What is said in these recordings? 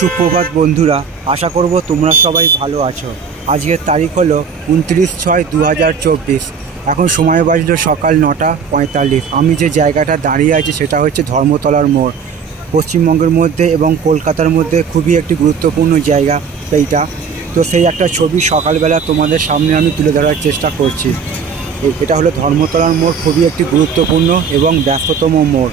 সুপ্রভাত বন্ধুরা, আশা করব তোমরা সবাই ভালো আছো। আজকের তারিখ হলো 29/6/2024। এখন সময় বাজলো সকাল 9:45। আমি যে জায়গাটা দাঁড়িয়ে আছি সেটা হচ্ছে ধর্মতলার মোড়। পশ্চিমবঙ্গের মধ্যে এবং কলকাতার মধ্যে খুবই একটি গুরুত্বপূর্ণ জায়গা এইটা। তো সেই একটা ছবি সকালবেলা তোমাদের সামনে আমি তুলে ধরার চেষ্টা করছি। এটা হলো ধর্মতলার মোড়, খুবই একটি গুরুত্বপূর্ণ এবং ব্যস্ততম মোড়।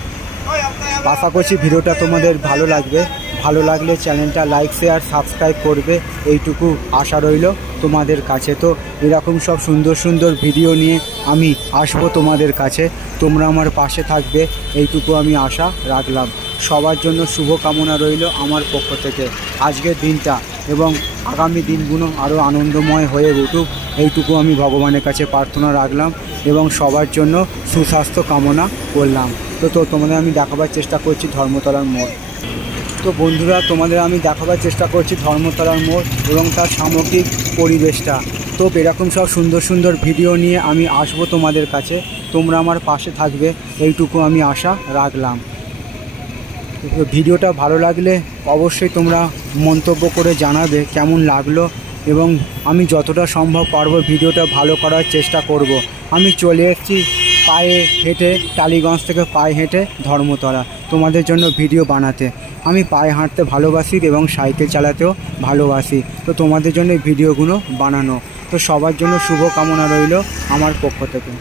আশা করছি ভিডিওটা তোমাদের ভালো লাগবে। ভালো লাগলে চ্যানেলটা লাইক শেয়ার সাবস্ক্রাইব করবে, এইটুকু আশা রইল তোমাদের কাছে। তো এরকম সব সুন্দর সুন্দর ভিডিও নিয়ে আমি আসবো তোমাদের কাছে, তোমরা আমার পাশে থাকবে, এইটুকু আমি আশা রাখলাম। সবার জন্য শুভ কামনা রইল আমার পক্ষ থেকে। আজকের দিনটা এবং আগামী দিনগুলো আরও আনন্দময় হয়ে উঠুক, এইটুকু আমি ভগবানের কাছে প্রার্থনা রাখলাম এবং সবার জন্য সুস্বাস্থ্য কামনা করলাম। তো তোমাদের আমি দেখাবার চেষ্টা করছি ধর্মতলার মোড়। তো বন্ধুরা, তোমাদের আমি দেখাবার চেষ্টা করছি ধর্মতলার মোড় এবং তার সামগ্রিক পরিবেশটা। তো এরকম সব সুন্দর সুন্দর ভিডিও নিয়ে আমি আসবো তোমাদের কাছে, তোমরা আমার পাশে থাকবে, এইটুকু আমি আশা রাখলাম। ভিডিওটা ভালো লাগলে অবশ্যই তোমরা মন্তব্য করে জানাবে কেমন লাগলো, এবং আমি যতটা সম্ভব পারবো ভিডিওটা ভালো করার চেষ্টা করব। আমি চলে এসেছি পায়ে হেঁটে, টালিগঞ্জ থেকে পায়ে হেঁটে ধর্মতলা তোমাদের জন্য ভিডিও বানাতে। আমি পায়ে হাঁটতে ভালোবাসি এবং সাইকেল চালাতেও ভালোবাসি। তো তোমাদের জন্য এই ভিডিওগুলো বানানো। তো সবার জন্য শুভ কামনা রইল আমার পক্ষ থেকে।